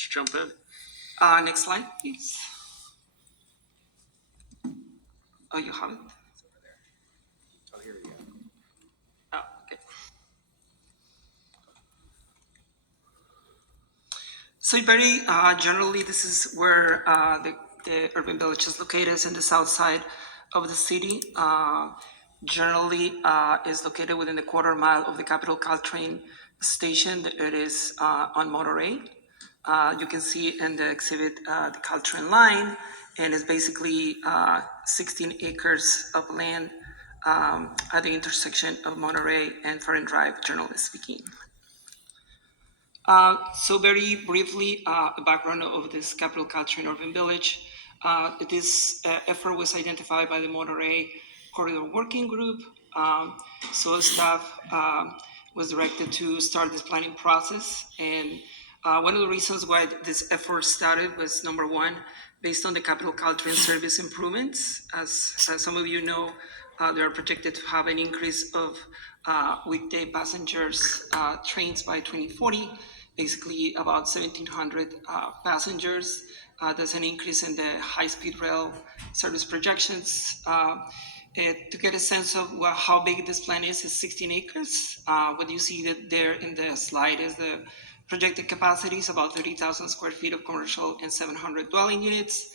don't you jump in? Next slide, please. Oh, you have it? Oh, here we go. Oh, okay. So very generally, this is where the urban village is located. It's in the south side of the city. Generally, is located within a quarter mile of the Capital Caltrain station. It is on Monterey. You can see in the exhibit the Caltrain line, and it's basically 16 acres of land at the intersection of Monterey and Fern Drive, generally speaking. So very briefly, a background of this Capital Caltrain Urban Village. This effort was identified by the Monterey Corridor Working Group. So staff was directed to start this planning process. And one of the reasons why this effort started was number one, based on the Capital Caltrain service improvements. As some of you know, they are projected to have an increase of weekday passengers trains by 2040, basically about 1,700 passengers. There's an increase in the high-speed rail service projections. To get a sense of how big this plan is 16 acres. What you see there in the slide is the projected capacity is about 30,000 square feet of commercial and 700 dwelling units.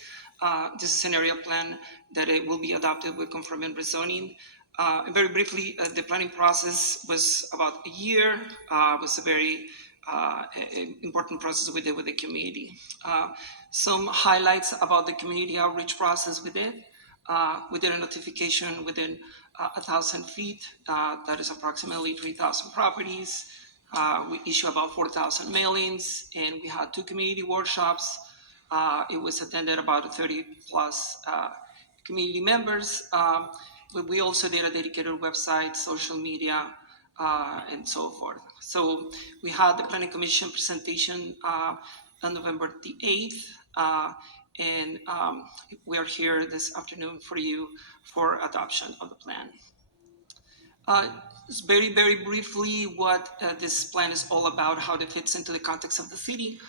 This is an area plan that it will be adopted with conforming rezoning. Very briefly, the planning process was about a year. Was a very important process we did with the community. Some highlights about the community outreach process we did. We did a notification within 1,000 feet. That is approximately 3,000 properties. We issue about 4,000 mailings, and we had 2 community workshops. It was attended about 30 plus community members. But we also did a dedicated website, social media, and so forth. So we had the Planning Commission presentation on November the 8th, and we are here this afternoon for you for adoption of the plan. Just very, very briefly, what this plan is all about, how it fits into the context of the city.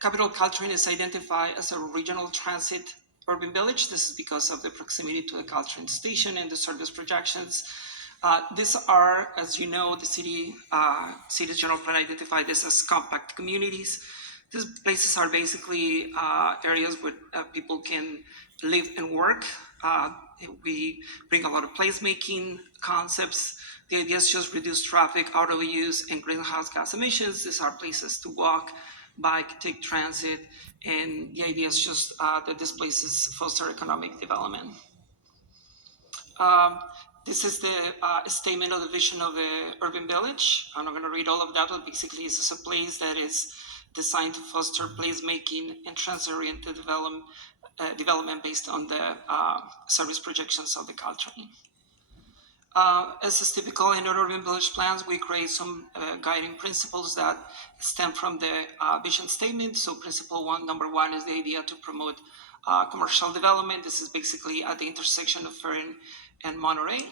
Capital Caltrain is identified as a regional transit urban village. This is because of the proximity to the Caltrain station and the service projections. These are, as you know, the city's general plan identified this as compact communities. These places are basically areas where people can live and work. We bring a lot of placemaking concepts. The idea is just reduce traffic, auto use, and greenhouse gas emissions. These are places to walk, bike, take transit, and the idea is just that these places foster economic development. This is the statement of the vision of the urban village. I'm not going to read all of that, but basically this is a place that is designed to foster placemaking and trans-oriented development based on the service projections of the Caltrain. As is typical in urban village plans, we create some guiding principles that stem from the vision statement. So principle number one is the idea to promote commercial development. This is basically at the intersection of Fern and Monterey.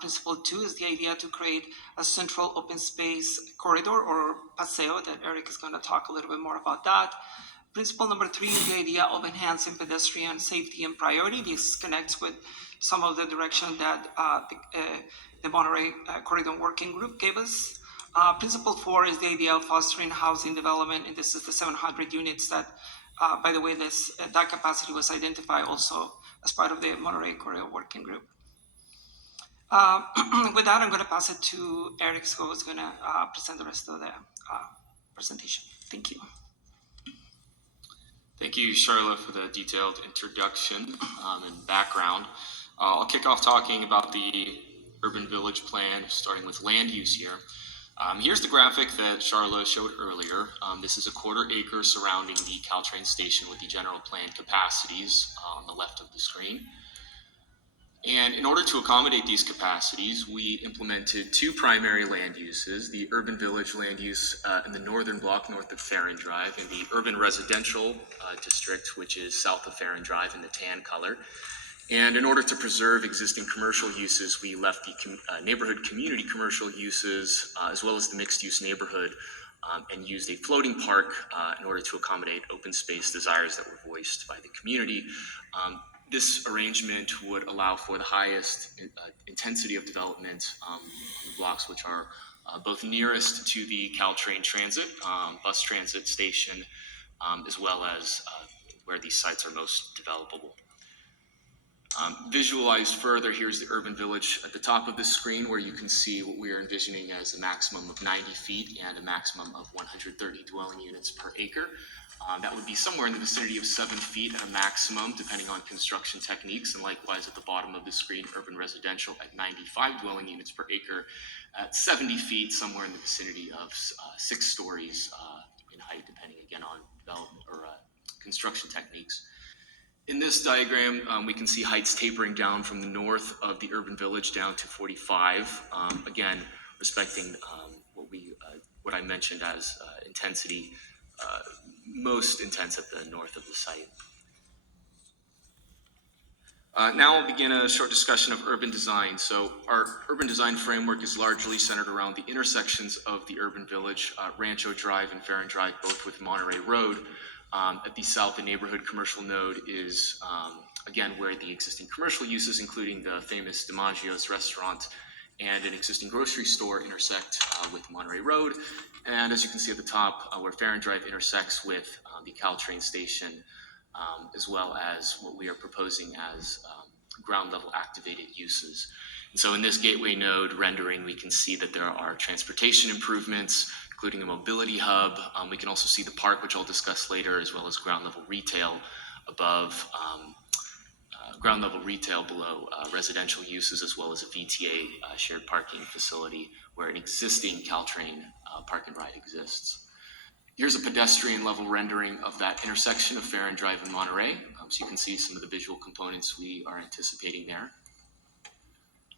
Principle two is the idea to create a central open space corridor or paseo that Eric is going to talk a little bit more about that. Principle number three is the idea of enhancing pedestrian safety and priority. This connects with some of the direction that the Monterey Corridor Working Group gave us. Principle four is the idea of fostering housing development, and this is the 700 units that, by the way, that capacity was identified also as part of the Monterey Corridor Working Group. With that, I'm going to pass it to Eric, who is going to present the rest of the presentation. Thank you. Thank you, Charlotte, for the detailed introduction and background. I'll kick off talking about the urban village plan, starting with land use here. Here's the graphic that Charlotte showed earlier. This is a quarter acre surrounding the Caltrain station with the general plan capacities on the left of the screen. And in order to accommodate these capacities, we implemented 2 primary land uses, the urban village land use in the northern block north of Farron Drive and the urban residential district, which is south of Farron Drive in the tan color. And in order to preserve existing commercial uses, we left the neighborhood community commercial uses as well as the mixed use neighborhood and used a floating park in order to accommodate open space desires that were voiced by the community. This arrangement would allow for the highest intensity of development on the blocks which are both nearest to the Caltrain Transit, bus transit station, as well as where these sites are most developable. Visualized further, here's the urban village at the top of the screen, where you can see what we are envisioning as a maximum of 90 feet and a maximum of 130 dwelling units per acre. That would be somewhere in the vicinity of 7 feet at a maximum, depending on construction techniques, and likewise at the bottom of the screen, urban residential at 95 dwelling units per acre at 70 feet, somewhere in the vicinity of 6 stories in height, depending again on development or construction techniques. In this diagram, we can see heights tapering down from the north of the urban village down to 45, again, respecting what I mentioned as intensity, most intense at the north of the site. Now I'll begin a short discussion of urban design. So our urban design framework is largely centered around the intersections of the urban village, Rancho Drive and Farron Drive, both with Monterey Road. At the south, the neighborhood commercial node is, again, where the existing commercial uses, including the famous DiMaggio's restaurant and an existing grocery store, intersect with Monterey Road. And as you can see at the top, where Farron Drive intersects with the Caltrain station, as well as what we are proposing as ground level activated uses. And so in this gateway node rendering, we can see that there are transportation improvements, including a mobility hub. We can also see the park, which I'll discuss later, as well as ground level retail above, ground level retail below residential uses, as well as a VTA shared parking facility where an existing Caltrain park and ride exists. Here's a pedestrian level rendering of that intersection of Farron Drive and Monterey. So you can see some of the visual components we are anticipating there.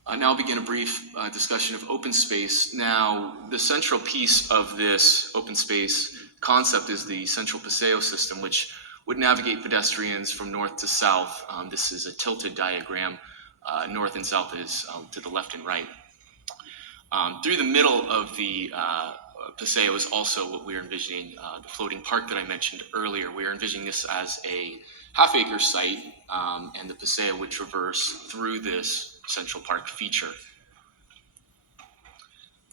Now I'll begin a brief discussion of open space. Now, the central piece of this open space concept is the central paseo system, which would navigate pedestrians from north to south. This is a tilted diagram. North and south is to the left and right. Through the middle of the paseo is also what we're envisioning, the floating park that I mentioned earlier. We are envisioning this as a half-acre site, and the paseo would traverse through this central park feature.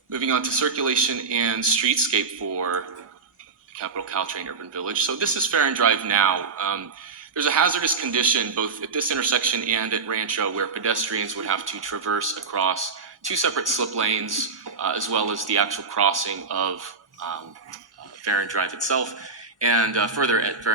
Moving on to circulation and streetscape for Capital Caltrain Urban Village. So this is Farron Drive now. There's a hazardous condition both at this intersection and at Rancho where pedestrians would have to traverse across 2 separate slip lanes, as well as the actual crossing of Farron Drive itself. And further at Farron